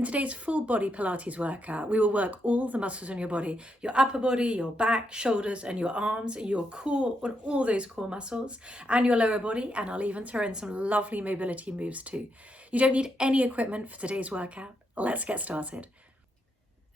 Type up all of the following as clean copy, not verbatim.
In today's full body Pilates workout, we will work all the muscles on your body, your upper body, your back, shoulders, and your arms, your core, and all those core muscles, and your lower body. And I'll even throw in some lovely mobility moves too. You don't need any equipment for today's workout. Let's get started.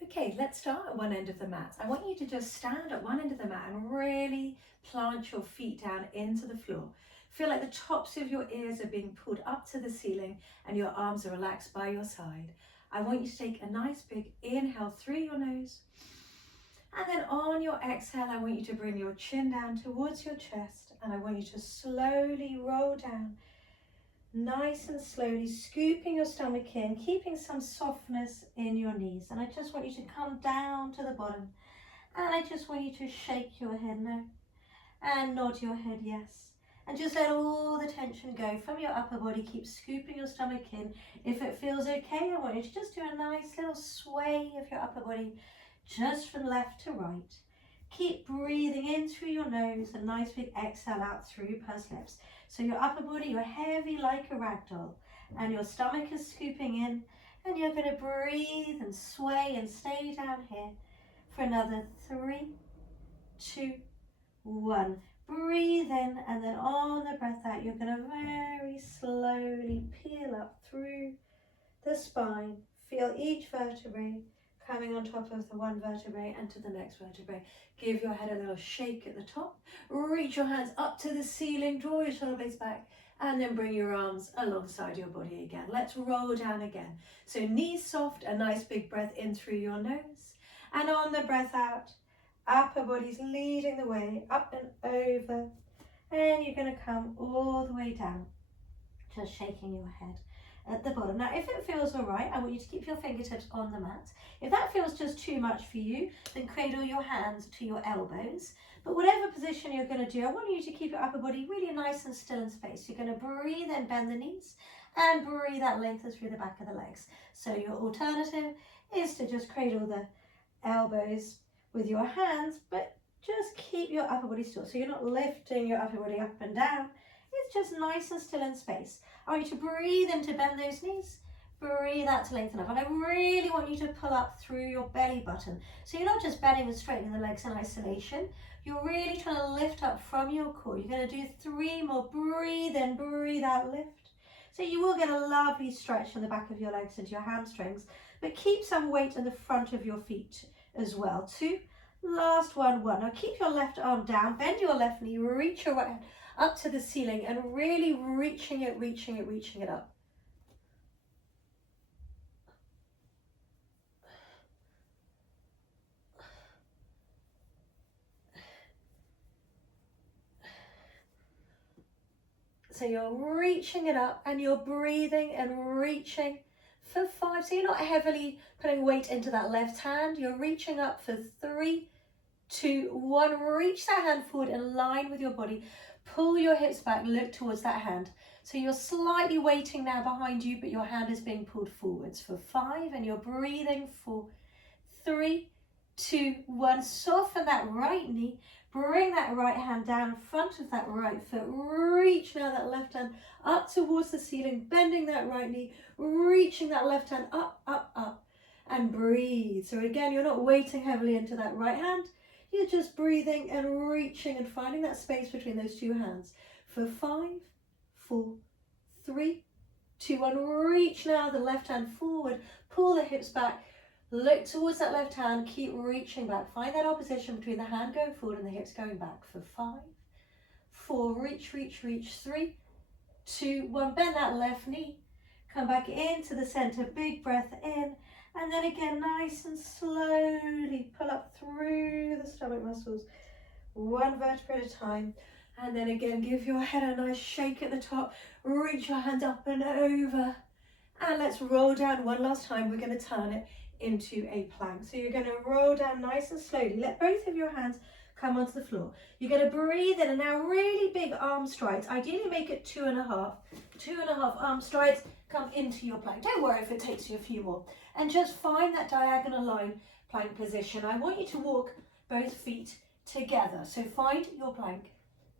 Okay, let's start at one end of the mat. I want you to just stand at one end of the mat and really plant your feet down into the floor. Feel like the tops of your ears are being pulled up to the ceiling and your arms are relaxed by your side. I want you to take a nice big inhale through your nose. And then on your exhale, I want you to bring your chin down towards your chest. And I want you to slowly roll down, nice and slowly, scooping your stomach in, keeping some softness in your knees. And I just want you to come down to the bottom. And I just want you to shake your head no. And nod your head yes. And just let all the tension go from your upper body. Keep scooping your stomach in. If it feels okay, I want you to just do a nice little sway of your upper body, just from left to right. Keep breathing in through your nose, a nice big exhale out through your pursed lips. So your upper body, you're heavy like a rag doll, and your stomach is scooping in, and you're going to breathe and sway and stay down here for another 3, 2, 1. Breathe in, and then on the breath out, you're going to very slowly peel up through the spine. Feel each vertebrae coming on top of the one vertebrae and to the next vertebrae. Give your head a little shake at the top. Reach your hands up to the ceiling, draw your shoulder blades back, and then bring your arms alongside your body again. Let's roll down again. So knees soft, a nice big breath in through your nose. And on the breath out, upper body's leading the way, up and over, and you're going to come all the way down, just shaking your head at the bottom. Now, if it feels all right, I want you to keep your fingertips on the mat. If that feels just too much for you, then cradle your hands to your elbows. But whatever position you're going to do, I want you to keep your upper body really nice and still in space. You're going to breathe and bend the knees, and breathe out, lengthen through the back of the legs. So your alternative is to just cradle the elbows with your hands, but just keep your upper body still. So you're not lifting your upper body up and down. It's just nice and still in space. I want you to breathe in to bend those knees. Breathe out to lengthen up. And I really want you to pull up through your belly button. So you're not just bending and straightening the legs in isolation. You're really trying to lift up from your core. You're going to do 3 more. Breathe in, breathe out, lift. So you will get a lovely stretch from the back of your legs into your hamstrings, but keep some weight in the front of your feet as well. 2, last one. Now keep your left arm down, bend your left knee, reach your right hand up to the ceiling, and really reaching it up. So you're reaching it up, and you're breathing and reaching for 5. So you're not heavily putting weight into that left hand. You're reaching up for 3, 2, 1. Reach that hand forward in line with your body. Pull your hips back, look towards that hand. So you're slightly weighting now behind you, but your hand is being pulled forwards for 5, and you're breathing for 3, 2, 1. Soften that right knee. Bring that right hand down in front of that right foot. Reach now that left hand up towards the ceiling, bending that right knee, reaching that left hand up, and breathe. So again, you're not weighting heavily into that right hand. You're just breathing and reaching and finding that space between those two hands for 5, 4, 3, 2, 1. Reach now the left hand forward. Pull the hips back. Look towards that left hand, keep reaching back. Find that opposition between the hand going forward and the hips going back for 5, 4, reach, 3, 2, 1. Bend that left knee. Come back into the center, big breath in. And then again, nice and slowly pull up through the stomach muscles, 1 vertebra at a time. And then again, give your head a nice shake at the top. Reach your hands up and over. And let's roll down one last time. We're going to turn it into a plank. So you're going to roll down nice and slowly. Let both of your hands come onto the floor. You're going to breathe in, and now really big arm strides. Ideally make it 2.5 arm strides. Come into your plank. Don't worry if it takes you a few more. And just find that diagonal line plank position. I want you to walk both feet together. So find your plank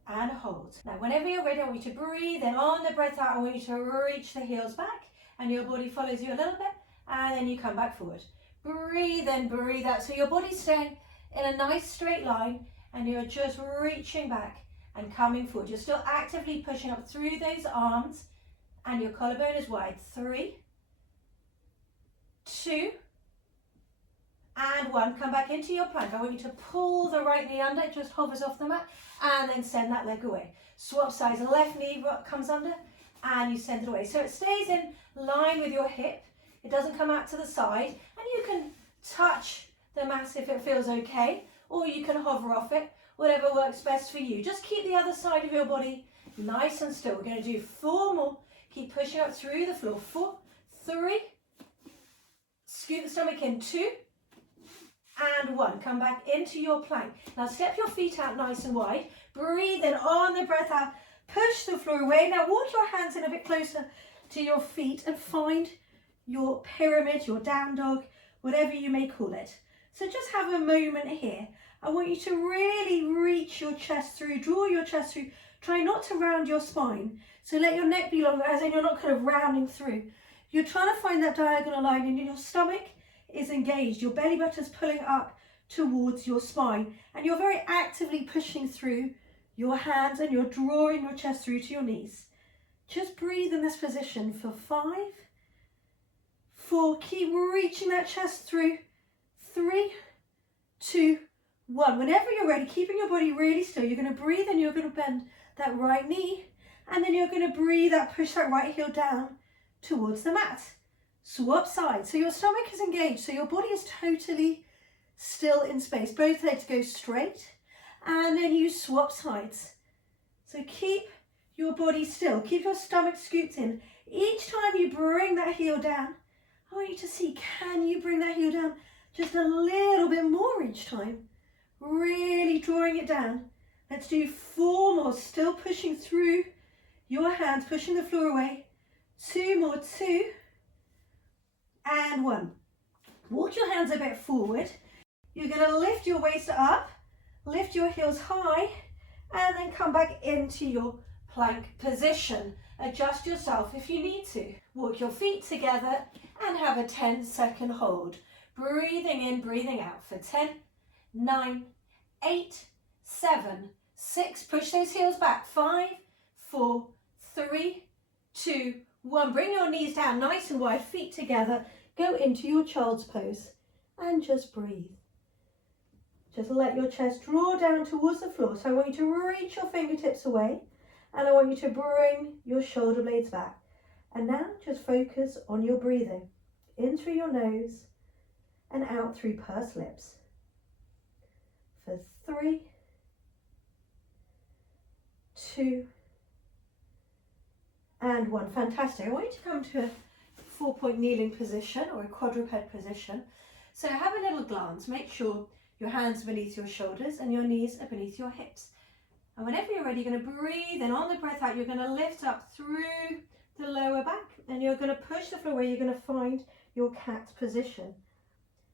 and hold. Now whenever you're ready, I want you to breathe in. On the breath out, I want you to reach the heels back, and your body follows you a little bit. and then you come back forward. Breathe in, breathe out. So your body's staying in a nice straight line, and you're just reaching back and coming forward. You're still actively pushing up through those arms, and your collarbone is wide. 3, 2, and 1. Come back into your plank. I want you to pull the right knee under, it just hovers off the mat, and then send that leg away. Swap sides, left knee comes under, and you send it away. So it stays in line with your hip. It doesn't come out to the side, and you can touch the mat if it feels okay, or you can hover off it, whatever works best for you. Just keep the other side of your body nice and still. We're going to do 4 more. Keep pushing up through the floor. 4, 3, scoot the stomach in. 2, and 1. Come back into your plank. Now step your feet out nice and wide. Breathe in on the breath out. Push the floor away. Now walk your hands in a bit closer to your feet and find your pyramid, your down dog, whatever you may call it. So just have a moment here. I want you to really reach your chest through, draw your chest through. Try not to round your spine. So let your neck be longer, as in you're not kind of rounding through. You're trying to find that diagonal line, and your stomach is engaged. Your belly button's pulling up towards your spine, and you're very actively pushing through your hands, and you're drawing your chest through to your knees. Just breathe in this position for 5, 4, keep reaching that chest through. 3, 2, 1. Whenever you're ready, keeping your body really still, you're going to breathe and you're going to bend that right knee, and then you're going to breathe out, push that right heel down towards the mat. Swap sides. So your stomach is engaged, so your body is totally still in space. Both legs go straight, and then you swap sides. So keep your body still. Keep your stomach scooped in. Each time you bring that heel down, I want you to see, can you bring that heel down just a little bit more each time? Really drawing it down. Let's do 4 more, still pushing through your hands, pushing the floor away. 2 more, 2, and 1. Walk your hands a bit forward. You're going to lift your waist up, lift your heels high, and then come back into your plank position. Adjust yourself if you need to. Walk your feet together and have a 10-second hold. Breathing in, breathing out for 10, 9, 8, 7, 6. Push those heels back. 5, 4, 3, 2, 1. Bring your knees down nice and wide, feet together. Go into your child's pose and just breathe. Just let your chest draw down towards the floor. So I want you to reach your fingertips away, and I want you to bring your shoulder blades back. And now just focus on your breathing. In through your nose and out through pursed lips. For 3, 2, and 1. Fantastic. I want you to come to a 4-point kneeling position or a quadruped position. So have a little glance. Make sure your hands are beneath your shoulders and your knees are beneath your hips. And whenever you're ready, you're going to breathe, and on the breath out, you're going to lift up through the lower back, and you're going to push the floor away. You're going to find your cat position.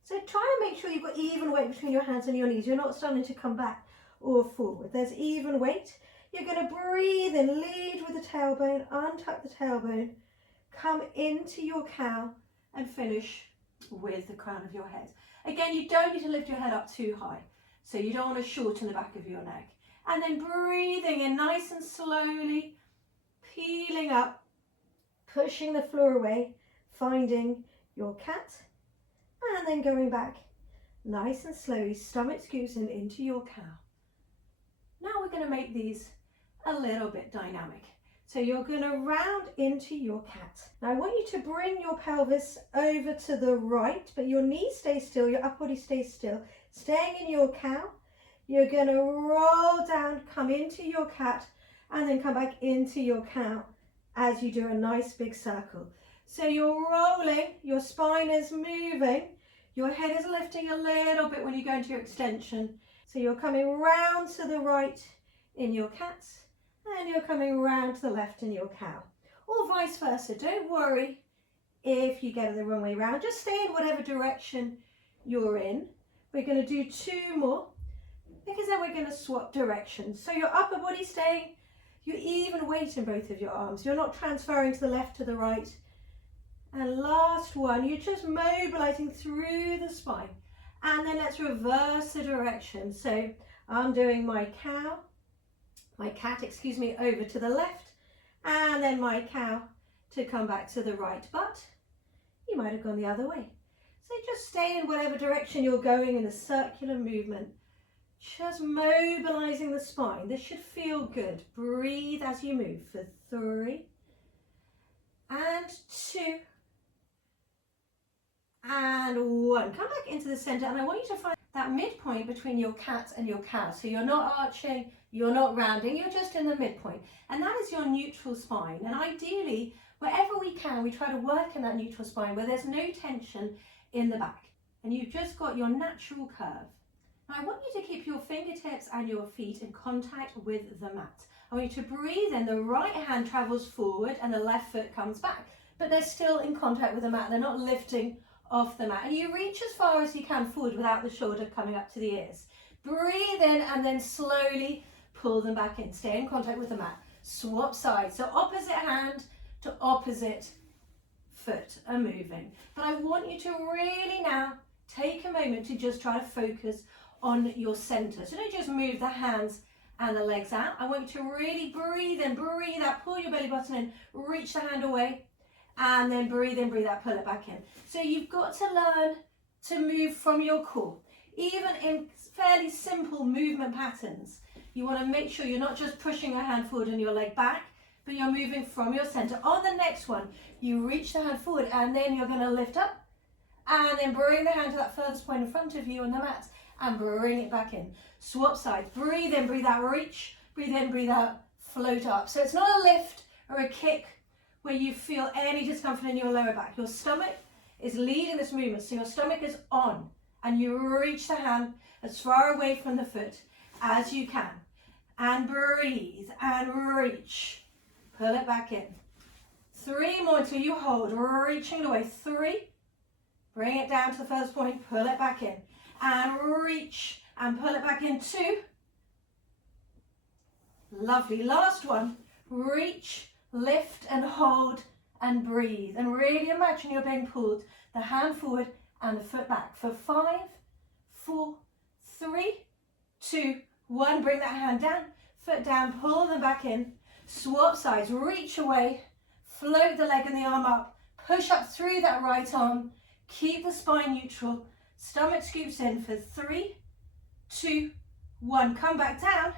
So try and make sure you've got even weight between your hands and your knees. You're not starting to come back or forward. There's even weight. You're going to breathe and lead with the tailbone, untuck the tailbone, come into your cow, and finish with the crown of your head. Again, you don't need to lift your head up too high, so you don't want to shorten the back of your neck. And then breathing in nice and slowly, peeling up, pushing the floor away, finding your cat, and then going back nice and slowly, stomach scoops in into your cow. Now we're going to make these a little bit dynamic. So you're going to round into your cat. Now I want you to bring your pelvis over to the right, but your knees stay still, your upper body stays still. Staying in your cow, you're going to roll down, come into your cat, and then come back into your cow as you do a nice big circle. So you're rolling, your spine is moving, your head is lifting a little bit when you go into your extension. So you're coming round to the right in your cat, and you're coming round to the left in your cow, or vice versa. Don't worry if you get it the wrong way round. Just stay in whatever direction you're in. We're going to do 2 more, because then we're going to swap directions. So your upper body staying, you even weight in both of your arms. You're not transferring to the left, to the right, And last one, you're just mobilizing through the spine. And then let's reverse the direction. So I'm doing my cat, excuse me, over to the left, and then my cow to come back to the right. But you might have gone the other way. So just stay in whatever direction you're going in a circular movement. Just mobilizing the spine. This should feel good. Breathe as you move for 3 and 2 and 1. Come back into the center, and I want you to find that midpoint between your cat and your cow. So you're not arching, you're not rounding, you're just in the midpoint. And that is your neutral spine. And ideally, wherever we can, we try to work in that neutral spine where there's no tension in the back. And you've just got your natural curve. Now I want you to keep your fingertips and your feet in contact with the mat. I want you to breathe in, the right hand travels forward and the left foot comes back. But they're still in contact with the mat, they're not lifting off the mat. And you reach as far as you can forward without the shoulder coming up to the ears. Breathe in and then slowly pull them back in. Stay in contact with the mat. Swap sides. So opposite hand to opposite foot are moving. But I want you to really now take a moment to just try to focus on your center. So don't just move the hands and the legs out. I want you to really breathe in, breathe out, pull your belly button in, reach the hand away, and then breathe in, breathe out, pull it back in. So you've got to learn to move from your core. Even in fairly simple movement patterns, you want to make sure you're not just pushing your hand forward and your leg back, but you're moving from your center. On the next one, you reach the hand forward and then you're going to lift up and then bring the hand to that furthest point in front of you on the mat and bring it back in. Swap sides. Breathe in, breathe out, reach. Breathe in, breathe out, float up. So it's not a lift or a kick where you feel any discomfort in your lower back. Your stomach is leading this movement. So your stomach is on and you reach the hand as far away from the foot as you can. And breathe and reach. Pull it back in. 3 more until you hold, reaching it away. 3. Bring it down to the first point, pull it back in. And reach and pull it back in. 2. Lovely. Last one. Reach, lift and hold and breathe. And really imagine you're being pulled, the hand forward and the foot back. For 5, 4, 3, 2, 1. Bring that hand down, foot down, pull them back in. Swap sides, reach away, float the leg and the arm up, push up through that right arm, keep the spine neutral, stomach scoops in for 3, 2, 1. Come back down,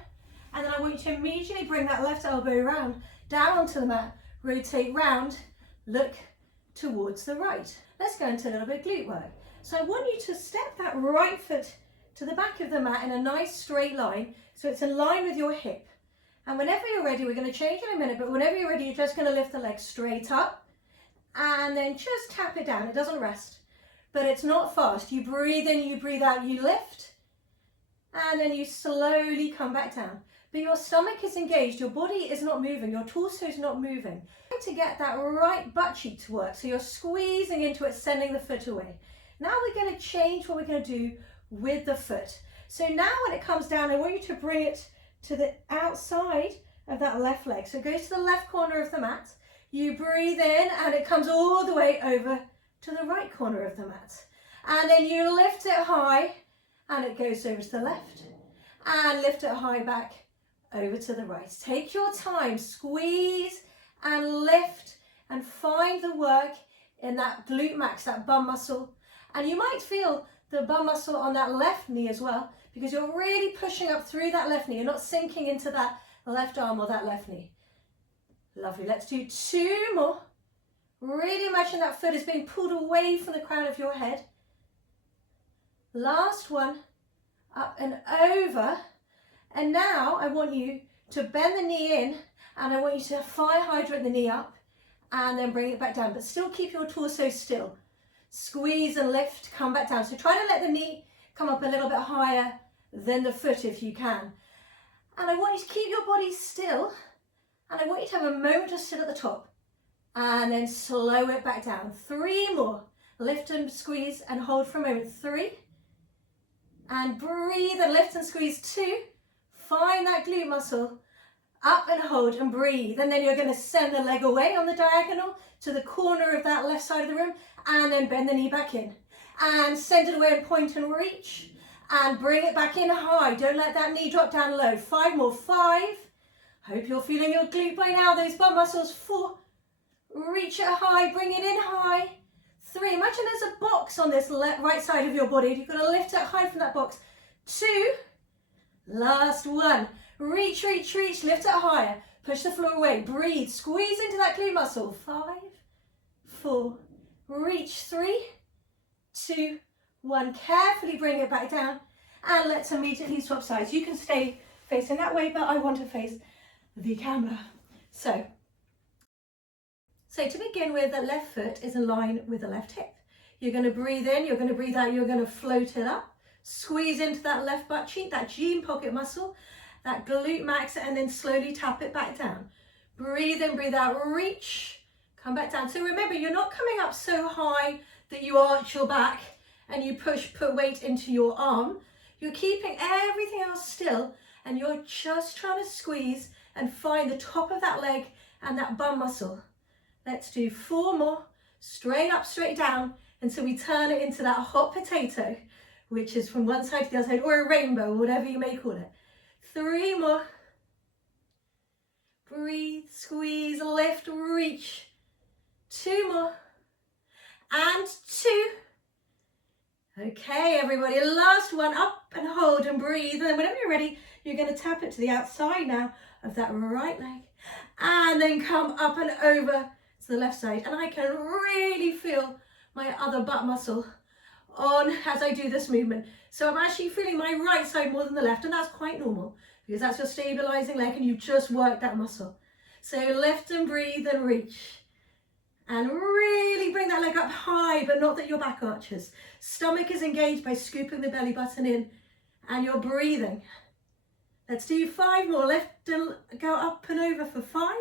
and then I want you to immediately bring that left elbow around, down onto the mat, rotate round, look towards the right. Let's go into a little bit of glute work. So I want you to step that right foot to the back of the mat in a nice straight line, so it's in line with your hip. And whenever you're ready, we're going to change in a minute, but whenever you're ready, you're just going to lift the leg straight up and then just tap it down. It doesn't rest, but it's not fast. You breathe in, you breathe out, you lift, and then you slowly come back down. But your stomach is engaged, your body is not moving, your torso is not moving. To get that right butt cheek to work, so you're squeezing into it, sending the foot away. Now we're going to change what we're going to do with the foot. So now when it comes down, I want you to bring it to the outside of that left leg. So it goes to the left corner of the mat. You breathe in and it comes all the way over to the right corner of the mat. And then you lift it high and it goes over to the left. And lift it high back over to the right. Take your time, squeeze and lift and find the work in that glute max, that bum muscle. And you might feel the bum muscle on that left knee as well, because you're really pushing up through that left knee. You're not sinking into that left arm or that left knee. Lovely. Let's do 2 more. Really imagine that foot is being pulled away from the crown of your head. Last one. Up and over. And now I want you to bend the knee in and I want you to fire hydrant the knee up and then bring it back down. But still keep your torso still. Squeeze and lift, come back down. So try to let the knee come up a little bit higher than the foot if you can. And I want you to keep your body still. And I want you to have a moment to sit at the top. And then slow it back down. 3 more. Lift and squeeze and hold for a moment. 3. And breathe and lift and squeeze. 2. Find that glute muscle. Up and hold and breathe. And then you're going to send the leg away on the diagonal to the corner of that left side of the room, and then bend the knee back in. And send it away and point and reach. And bring it back in high. Don't let that knee drop down low. 5 more. 5. Hope you're feeling your glute by now, those bum muscles. 4. Reach it high, bring it in high. 3. Imagine there's a box on this right side of your body. You've got to lift it high from that box. 2. Last 1. Reach, reach, reach. Lift it higher. Push the floor away. Breathe. Squeeze into that glute muscle. 5, 4. Reach. 3, 2, 1. Carefully bring it back down. And let's immediately swap sides. You can stay facing that way, but I want to face the camera. So to begin with, the left foot is in line with the left hip. You're going to breathe in, you're going to breathe out, you're going to float it up. Squeeze into that left butt cheek, that jean pocket muscle, that glute max, and then slowly tap it back down. Breathe in, breathe out, reach, come back down. So remember, you're not coming up so high that you arch your back and you put weight into your arm. You're keeping everything else still, and you're just trying to squeeze and find the top of that leg and that bum muscle. Let's do 4 more, straight up, straight down, until we turn it into that hot potato, which is from one side to the other side, or a rainbow, whatever you may call it. 3 more. Breathe, squeeze, lift, reach. 2 more. And 2. Okay, everybody, last one, up and hold and breathe. And then whenever you're ready, you're going to tap it to the outside now of that right leg. And then come up and over to the left side. And I can really feel my other butt muscle on as I do this movement. So I'm actually feeling my right side more than the left, and that's quite normal because that's your stabilizing leg and you just work that muscle. So lift and breathe and reach. And really bring that leg up high, but not that your back arches. Stomach is engaged by scooping the belly button in, and you're breathing. Let's do 5 more. Lift and go up and over for 5.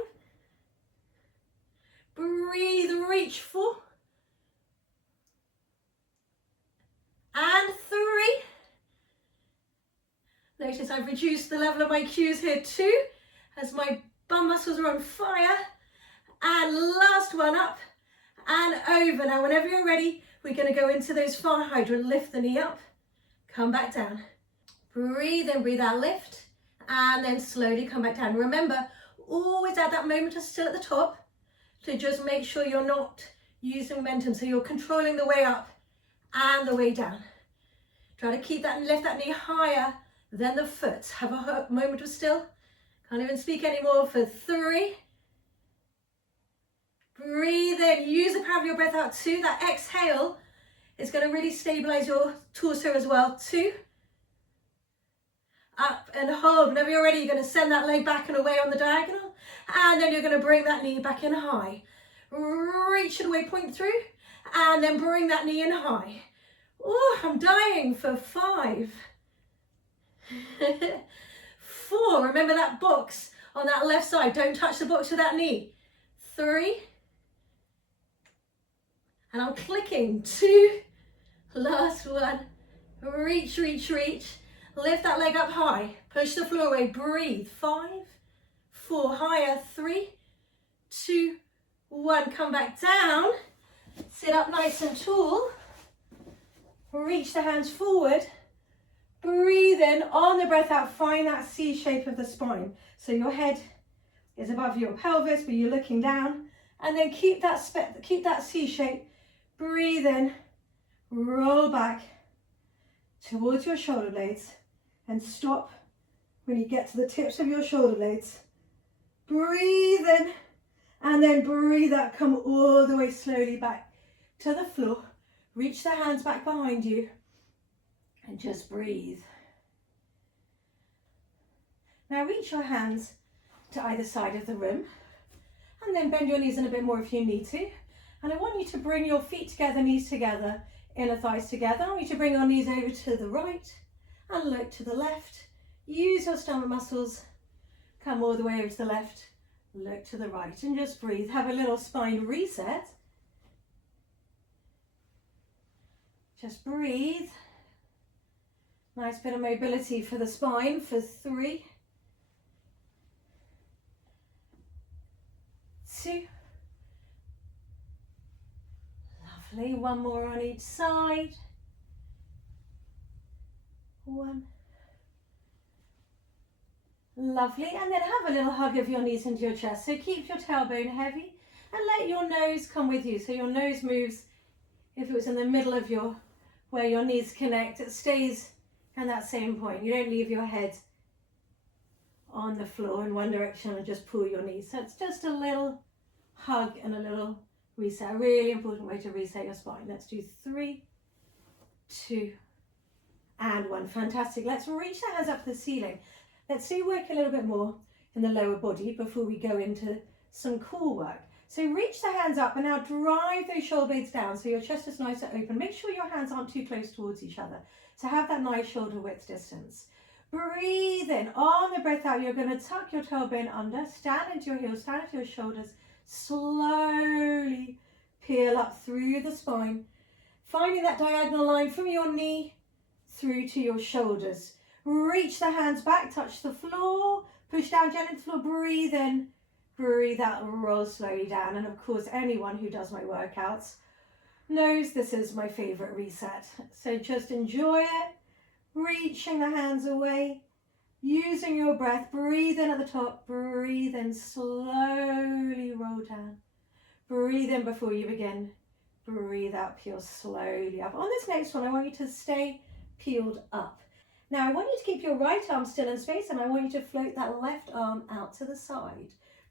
Breathe, reach. 4. And 3. Notice I've reduced the level of my cues here too, as my bum muscles are on fire. And last one, up and over. Now, whenever you're ready, we're going to go into those fire hydrant. Lift the knee up, come back down. Breathe in, breathe out, lift, and then slowly come back down. Remember, always add that moment of still at the top to just make sure you're not using momentum. So you're controlling the way up and the way down. Try to keep that and lift that knee higher than the foot. Have a moment of still. Can't even speak anymore for 3. Breathe in, use the power of your breath out. 2, that exhale is going to really stabilize your torso as well. 2, up and hold. Whenever you're ready, you're going to send that leg back and away on the diagonal, and then you're going to bring that knee back in high. Reach it away, point through, and then bring that knee in high. Oh, I'm dying for 5. 4, remember that box on that left side. Don't touch the box with that knee. 3, and I'm clicking. 2, last one. Reach, reach, reach. Lift that leg up high. Push the floor away. Breathe. 5, 4, higher. 3, 2, 1. Come back down. Sit up nice and tall. Reach the hands forward. Breathe in. On the breath out, find that C shape of the spine. So your head is above your pelvis, but you're looking down. And then keep that C shape. Breathe in, roll back towards your shoulder blades, and stop when you get to the tips of your shoulder blades. Breathe in, and then breathe out. Come all the way slowly back to the floor. Reach the hands back behind you, and just breathe. Now reach your hands to either side of the room, and then bend your knees in a bit more if you need to. And I want you to bring your feet together, knees together, inner thighs together. I want you to bring your knees over to the right and look to the left. Use your stomach muscles. Come all the way over to the left, look to the right, and just breathe. Have a little spine reset. Just breathe. Nice bit of mobility for the spine for 3, 2, Lovely. One more on each side. One. Lovely. And then have a little hug of your knees into your chest. So keep your tailbone heavy and let your nose come with you. So your nose moves, if it was in the middle of where your knees connect, it stays in that same point. You don't leave your head on the floor in one direction and just pull your knees. So it's just a little hug and a little reset. A really important way to reset your spine. Let's do 3, 2, and 1. Fantastic. Let's reach the hands up to the ceiling. Let's do work a little bit more in the lower body before we go into some core work. So reach the hands up and now drive those shoulder blades down so your chest is nice and open. Make sure your hands aren't too close towards each other. So have that nice shoulder width distance. Breathe in. On the breath out, you're going to tuck your tailbone under, stand into your heels, stand into your shoulders. Slowly peel up through the spine, finding that diagonal line from your knee through to your shoulders. Reach the hands back, touch the floor, push down gently to the floor, breathe in. Breathe out and roll slowly down. And of course, anyone who does my workouts knows this is my favorite reset. So just enjoy it, reaching the hands away, using your breath. Breathe in at the top, breathe in, slowly roll down. Breathe in before you begin. Breathe out, peel slowly up. On this next one, I want you to stay peeled up. Now, I want you to keep your right arm still in space and I want you to float that left arm out to the side.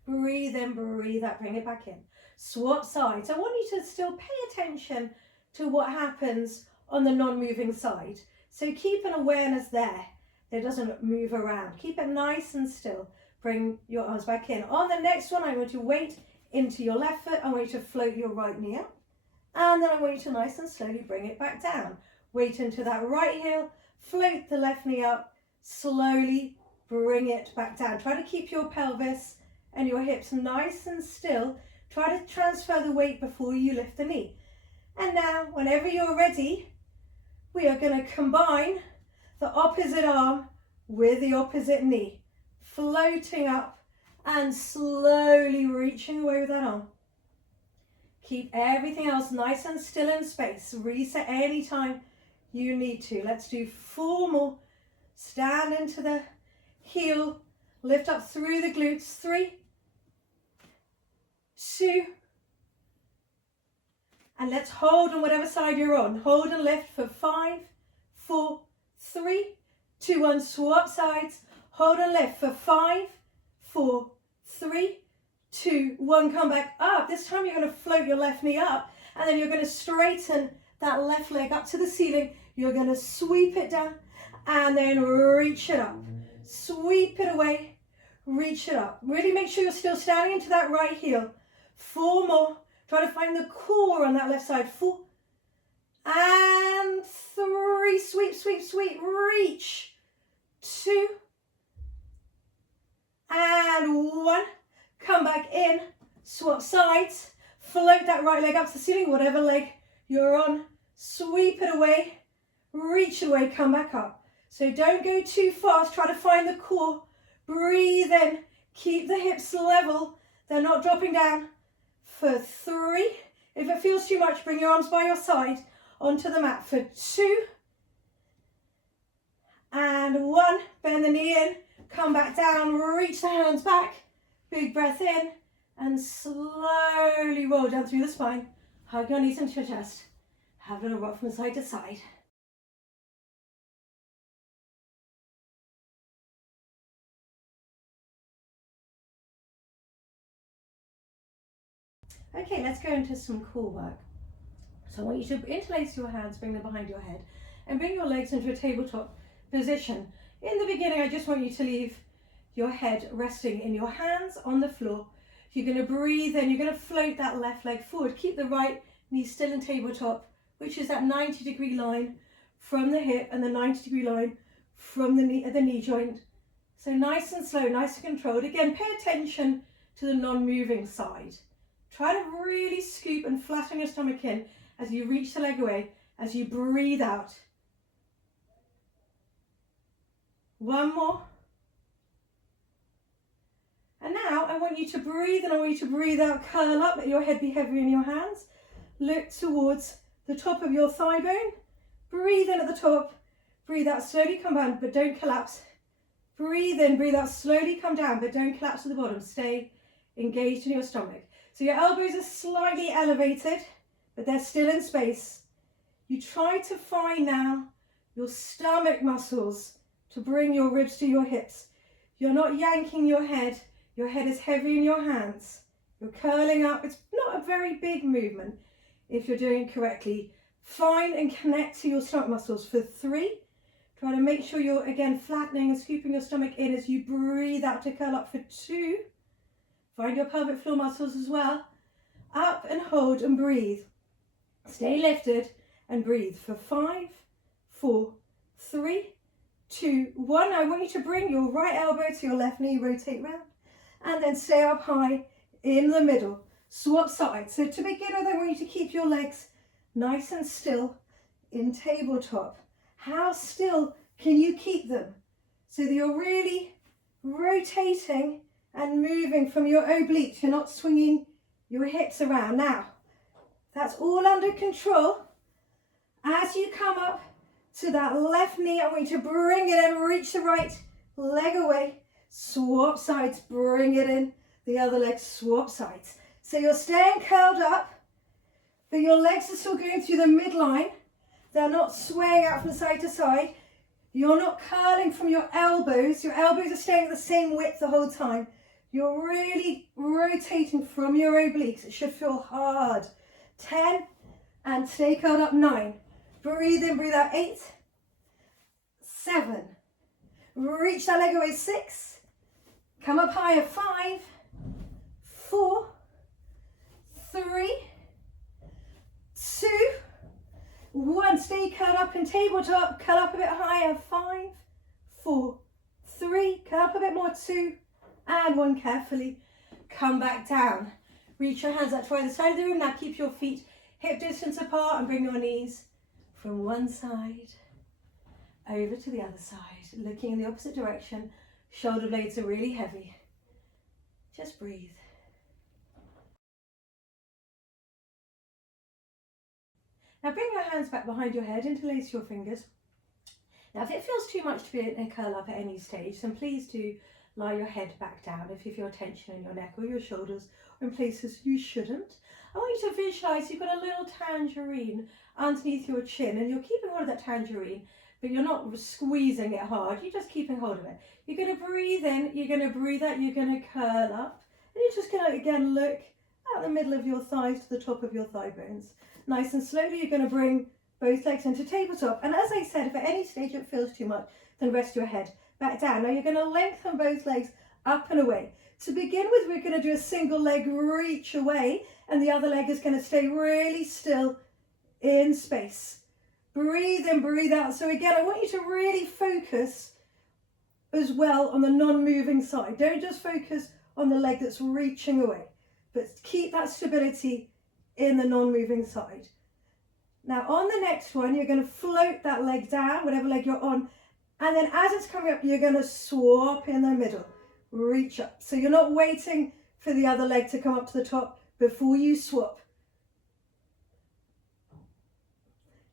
Breathe in, breathe out, bring it back in. Swap sides. I want you to still pay attention to what happens on the non-moving side. So keep an awareness there. It doesn't move around. Keep it nice and still. Bring your arms back in. On the next one, I want you to weight into your left foot. I want you to float your right knee up. And then I want you to nice and slowly bring it back down. Weight into that right heel. Float the left knee up. Slowly bring it back down. Try to keep your pelvis and your hips nice and still. Try to transfer the weight before you lift the knee. And now, whenever you're ready, we are going to combine the opposite arm with the opposite knee. Floating up and slowly reaching away with that arm. Keep everything else nice and still in space. Reset anytime you need to. Let's do 4 more. Stand into the heel. Lift up through the glutes. 3, 2, and let's hold on whatever side you're on. Hold and lift for 5, 4, 3, 2, 1. Swap sides. Hold and lift for 5, 4, 3, 2, 1. Come back up. This time you're going to float your left knee up and then you're going to straighten that left leg up to the ceiling. You're going to sweep it down and then reach it up. Sweep it away. Reach it up. Really make sure you're still standing into that right heel. 4 more. Try to find the core on that left side. 4 and 3. Sweep, sweep, sweep. Reach. 2 and 1. Come back in. Swap sides. Float that right leg up to the ceiling, whatever leg you're on. Sweep it away. Reach it away. Come back up. So don't go too fast. Try to find the core. Breathe in. Keep the hips level. They're not dropping down. For 3. If it feels too much, bring your arms by your side onto the mat. For 2 and 1. Bend the knee in. Come back down. Reach the hands back. Big breath in. And slowly roll down through the spine. Hug your knees into your chest. Have a little rock from side to side. Okay, let's go into some core work. So I want you to interlace your hands, bring them behind your head, and bring your legs into a tabletop position. In the beginning, I just want you to leave your head resting in your hands on the floor. You're going to breathe in, you're going to float that left leg forward. Keep the right knee still in tabletop, which is that 90-degree line from the hip and the 90-degree line from the knee joint. So nice and slow, nice and controlled. Again, pay attention to the non-moving side. Try to really scoop and flatten your stomach in as you reach the leg away, as you breathe out. 1 more. And now I want you to breathe and I want you to breathe out, curl up, let your head be heavy in your hands. look towards the top of your thigh bone. Breathe in at the top, breathe out, slowly come down, but don't collapse. Breathe in, breathe out, slowly come down, but don't collapse to the bottom. Stay engaged in your stomach. So your elbows are slightly elevated, but they're still in space. You try to find now your stomach muscles to bring your ribs to your hips. You're not yanking your head is heavy in your hands. You're curling up. It's not a very big movement if you're doing it correctly. Find and connect to your stomach muscles for 3. Try to make sure you're, again, flattening and scooping your stomach in as you breathe out to curl up for 2. Find your pelvic floor muscles as well. Up and hold and breathe. Stay lifted and breathe for 5, 4, 3, 2, 1. I want you to bring your right elbow to your left knee, rotate round, and then stay up high in the middle. Swap sides. So to begin with, I want you to keep your legs nice and still in tabletop. How still can you keep them so that you're really rotating and moving from your obliques? You're not swinging your hips around. Now, that's all under control. As you come up to that left knee, I want you to bring it in, reach the right leg away, swap sides, bring it in, the other leg, swap sides. So you're staying curled up, but your legs are still going through the midline. They're not swaying out from side to side. You're not curling from your elbows. Your elbows are staying at the same width the whole time. You're really rotating from your obliques. It should feel hard. 10, and stay curled up. 9. Breathe in, breathe out. 8, 7. Reach that leg away. 6. Come up higher. 5, 4, 3, 2, 1. Stay curled up in tabletop. Curl up a bit higher. 5, 4, 3. Curl up a bit more. 2, and 1. Carefully come back down. Reach your hands out to either side of the room. Now keep your feet hip distance apart and bring your knees from one side over to the other side, looking in the opposite direction. Shoulder blades are really heavy. Just breathe. Now bring your hands back behind your head, interlace your fingers. Now if it feels too much to be in a curl up at any stage, then please do lie your head back down if you feel tension in your neck or your shoulders or in places you shouldn't. I want you to visualize you've got a little tangerine underneath your chin and you're keeping hold of that tangerine, but you're not squeezing it hard, you're just keeping hold of it. You're going to breathe in, you're going to breathe out, you're going to curl up, and you're just going to again look at the middle of your thighs to the top of your thigh bones. Nice and slowly you're going to bring both legs into tabletop, and as I said, if at any stage it feels too much, then rest your head back down. Now you're going to lengthen both legs up and away. To begin with, we're going to do a single leg reach away, and the other leg is going to stay really still in space. Breathe in, breathe out. So again, I want you to really focus as well on the non-moving side. Don't just focus on the leg that's reaching away, but keep that stability in the non-moving side. Now on the next one, you're going to float that leg down, whatever leg you're on, and then as it's coming up, you're going to swap in the middle, reach up. So you're not waiting for the other leg to come up to the top before you swap.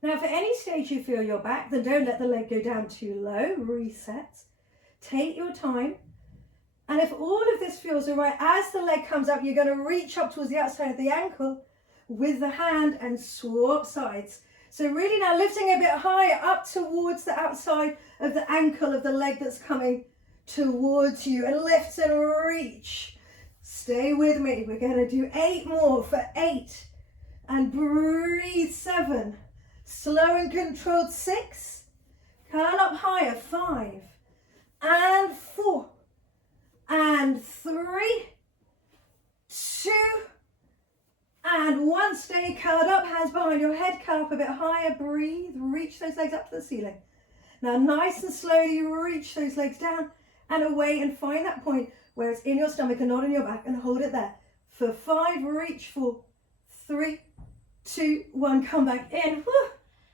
Now, if at any stage you feel your back, then don't let the leg go down too low. Reset. Take your time. And if all of this feels all right, as the leg comes up, you're going to reach up towards the outside of the ankle with the hand and swap sides. So really now lifting a bit higher up towards the outside of the ankle of the leg that's coming towards you, and lift and reach. Stay with me. We're going to do 8 more for 8. And breathe. 7. Slow and controlled. 6. Curl up higher. 5. And 4. And 3. 2. And 1. Stay curled up. Hands behind your head. Curl up a bit higher. Breathe. Reach those legs up to the ceiling. Now nice and slowly reach those legs down and away, and find that point where it's in your stomach and not in your back, and hold it there. For 5, reach. 4, 3, 2, 1. Come back in. Whew.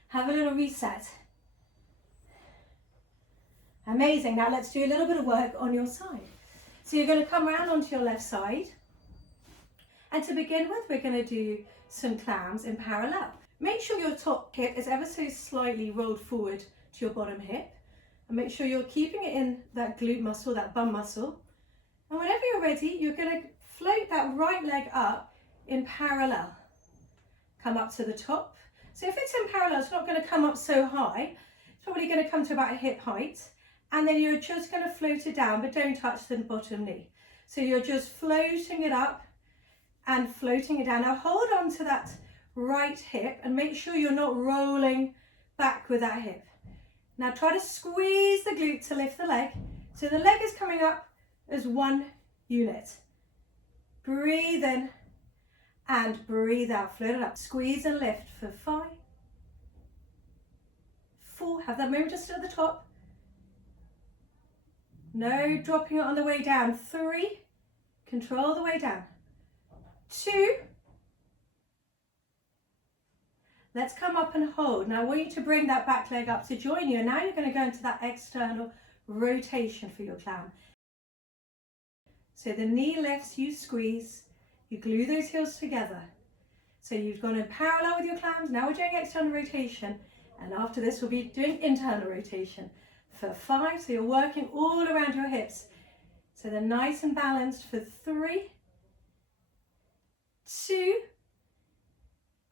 Have a little reset. Amazing. Now let's do a little bit of work on your side. So you're going to come around onto your left side. And to begin with, we're going to do some clams in parallel. Make sure your top hip is ever so slightly rolled forward to your bottom hip. And make sure you're keeping it in that glute muscle, that bum muscle. And whenever you're ready, you're going to float that right leg up in parallel. Come up to the top. So if it's in parallel, it's not going to come up so high. It's probably going to come to about hip height. And then you're just going to float it down, but don't touch the bottom knee. So you're just floating it up and floating it down. Now hold on to that right hip and make sure you're not rolling back with that hip. Now try to squeeze the glute to lift the leg. So the leg is coming up as one unit. Breathe in and breathe out. Float it up. Squeeze and lift for 5, 4. Have that moment just at the top. No dropping it on the way down. 3. Control the way down. 2. Let's come up and hold. Now I want you to bring that back leg up to join you. And now you're going to go into that external rotation for your clam. So the knee lifts, you squeeze, you glue those heels together. So you've gone in parallel with your clams. Now we're doing external rotation. And after this, we'll be doing internal rotation for 5. So you're working all around your hips. So they're nice and balanced for 3, 2,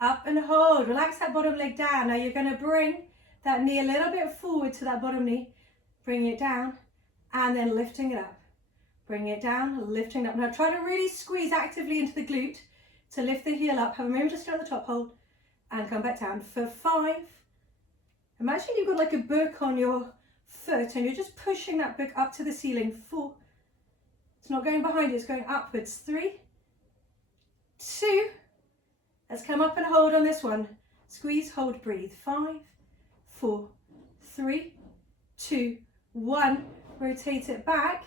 up and hold. Relax that bottom leg down. Now you're going to bring that knee a little bit forward to that bottom knee, bring it down, and then lifting it up. Bring it down, lifting it up. Now try to really squeeze actively into the glute to lift the heel up. Have a moment to stay on the top hold and come back down for 5. Imagine you've got like a book on your foot and you're just pushing that book up to the ceiling. 4. It's not going behind you, it's going upwards. 3, 2. Let's come up and hold on this one. Squeeze, hold, breathe. 5, 4, 3, 2, 1. Rotate it back.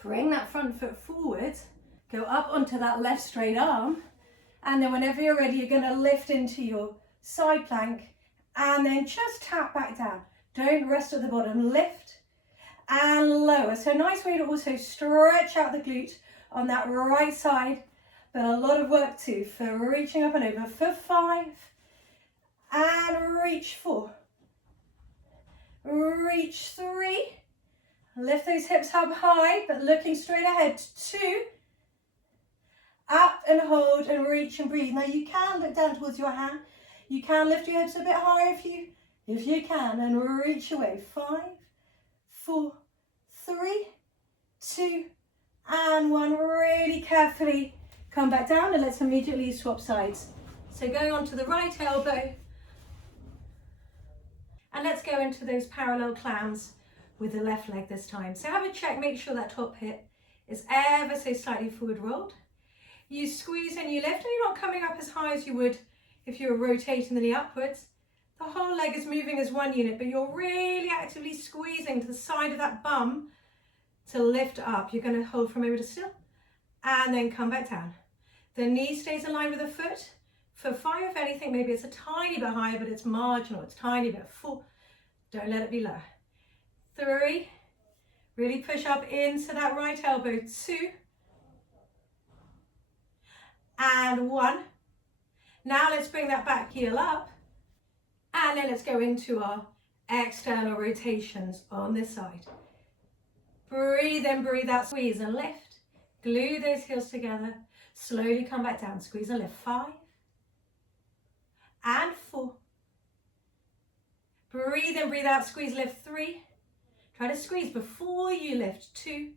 Bring that front foot forward. Go up onto that left straight arm. And then whenever you're ready, you're going to lift into your side plank. And then just tap back down. Don't rest at the bottom. Lift and lower. So nice way to also stretch out the glute on that right side. But a lot of work too for reaching up and over for 5. And reach 4. Reach 3. Lift those hips up high, but looking straight ahead. 2. Up and hold and reach and breathe. Now you can look down towards your hand. You can lift your hips a bit higher if you can, and reach away. 5, 4, 3, 2, and 1. Really carefully come back down and let's immediately swap sides. So going on to the right elbow, and let's go into those parallel clams with the left leg this time. So have a check, make sure that top hip is ever so slightly forward rolled. You squeeze and you lift, and you're not coming up as high as you would if you were rotating the knee upwards. The whole leg is moving as one unit, but you're really actively squeezing to the side of that bum to lift up. You're going to hold for a moment still and then come back down. The knee stays aligned with the foot. For 5, if anything, maybe it's a tiny bit higher, but it's marginal. It's tiny bit. 4, don't let it be low. 3, really push up into that right elbow. 2, and 1. Now let's bring that back heel up, and then let's go into our external rotations on this side. Breathe in, breathe out, squeeze and lift. Glue those heels together. Slowly come back down, squeeze and lift. 5 and 4. Breathe in, breathe out, squeeze, lift. 3. Try to squeeze before you lift. 2.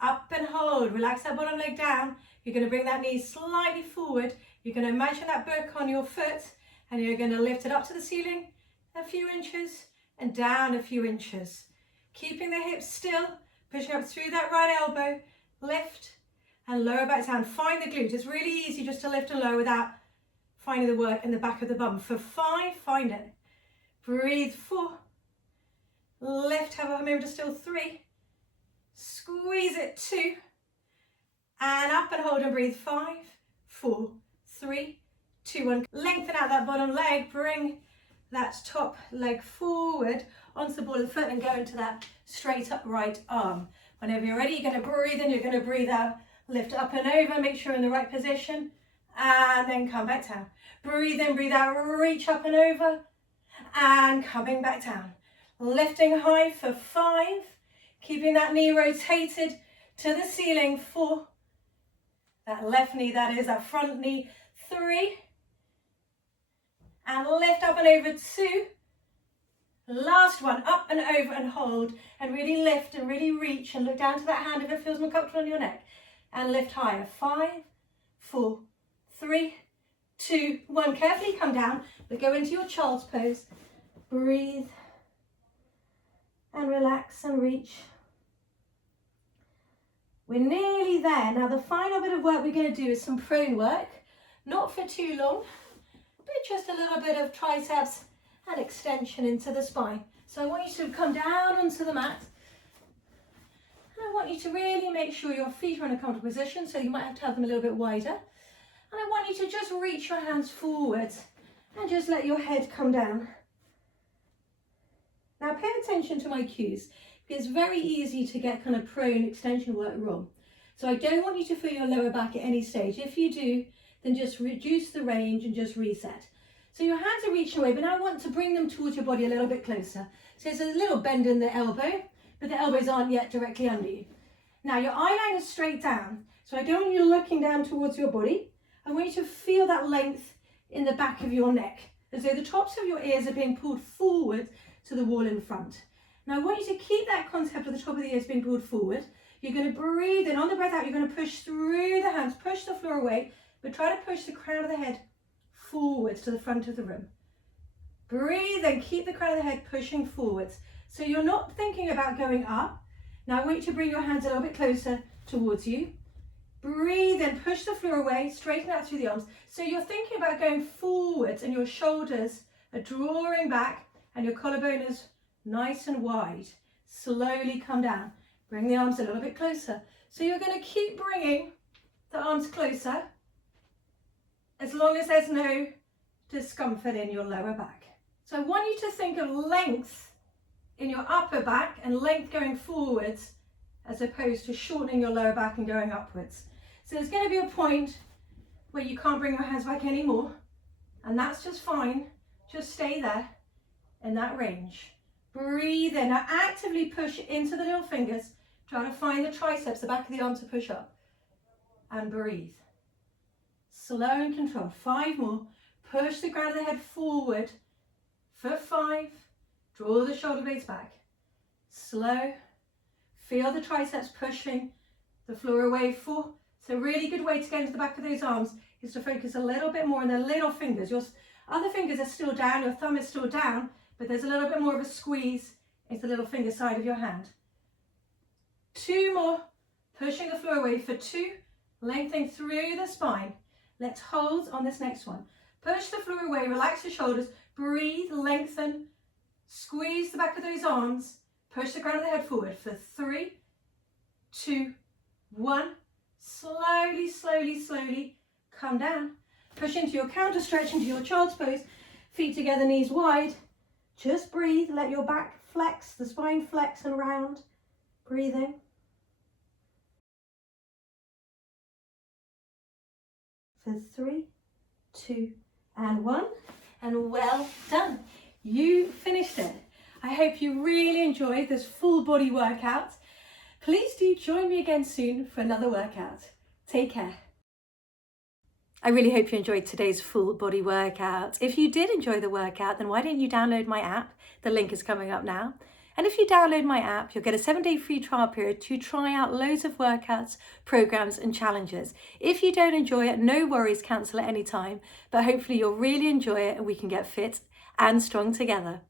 Up and hold. Relax that bottom leg down. You're going to bring that knee slightly forward. You're going to imagine that book on your foot, and you're going to lift it up to the ceiling a few inches and down a few inches. Keeping the hips still, pushing up through that right elbow. Lift and lower back down. Find the glute. It's really easy just to lift and lower without finding the work in the back of the bum. For 5, find it. Breathe. 4. Lift, have a moment to still. 3. Squeeze it. 2. And up and hold and breathe. 5, 4, 3, 2, 1. Lengthen out that bottom leg. Bring that top leg forward onto the ball of the foot and go into that straight up right arm. Whenever you're ready, you're going to breathe in, you're going to breathe out. Lift up and over, make sure you're in the right position, and then come back down. Breathe in, breathe out, reach up and over, and coming back down. Lifting high for 5, keeping that knee rotated to the ceiling, 4, that left knee, that is, that front knee, 3, and lift up and over, 2, last one, up and over and hold, and really lift and really reach and look down to that hand if it feels more comfortable on your neck, and lift higher, 5, 4, 3, 2, 1, carefully come down, but go into your child's pose, breathe, and relax and reach. We're nearly there. Now the final bit of work we're going to do is some prone work, not for too long, but just a little bit of triceps and extension into the spine. So I want you to come down onto the mat, and I want you to really make sure your feet are in a comfortable position, so you might have to have them a little bit wider. And I want you to just reach your hands forwards and just let your head come down. Now pay attention to my cues, because it's very easy to get kind of prone extension work wrong. So I don't want you to feel your lower back at any stage. If you do, then just reduce the range and just reset. So your hands are reaching away, but now I want to bring them towards your body a little bit closer. So there's a little bend in the elbow, but the elbows aren't yet directly under you. Now your eye line is straight down, so I don't want you looking down towards your body. I want you to feel that length in the back of your neck, as though the tops of your ears are being pulled forward to the wall in front. Now I want you to keep that concept of the top of the ears being pulled forward. You're going to breathe in, on the breath out, you're going to push through the hands, push the floor away, but try to push the crown of the head forwards to the front of the room. Breathe and keep the crown of the head pushing forwards. So you're not thinking about going up. Now I want you to bring your hands a little bit closer towards you. Breathe and push the floor away, straighten out through the arms. So you're thinking about going forwards, and your shoulders are drawing back and your collarbone is nice and wide. Slowly come down. Bring the arms a little bit closer. So you're going to keep bringing the arms closer as long as there's no discomfort in your lower back. So I want you to think of length in your upper back and length going forwards, as opposed to shortening your lower back and going upwards. So there's going to be a point where you can't bring your hands back anymore, and that's just fine. Just stay there in that range. Breathe in. Now actively push into the little fingers. Try to find the triceps, the back of the arm, to push up. And breathe. Slow and controlled. 5 more. Push the ground of the head forward for 5. Draw the shoulder blades back. Slow. Feel the triceps pushing the floor away. 4. So a really good way to get into the back of those arms is to focus a little bit more on the little fingers. Your other fingers are still down, your thumb is still down, but there's a little bit more of a squeeze into the little finger side of your hand. 2 more. Pushing the floor away for 2. Lengthening through the spine. Let's hold on this next one. Push the floor away, relax your shoulders, breathe, lengthen, squeeze the back of those arms, push the crown of the head forward for 3, 2, 1. Slowly, slowly, slowly come down. Push into your counter stretch, into your child's pose, feet together, knees wide. Just breathe, let your back flex, the spine flex and round. Breathe in. For 3, 2, and 1, and well done. You finished it. I hope you really enjoyed this full body workout. Please do join me again soon for another workout. Take care. I really hope you enjoyed today's full body workout. If you did enjoy the workout, then why don't you download my app? The link is coming up now. And if you download my app, you'll get a 7-day free trial period to try out loads of workouts, programs and challenges. If you don't enjoy it, no worries, cancel at any time. But hopefully you'll really enjoy it and we can get fit and strong together.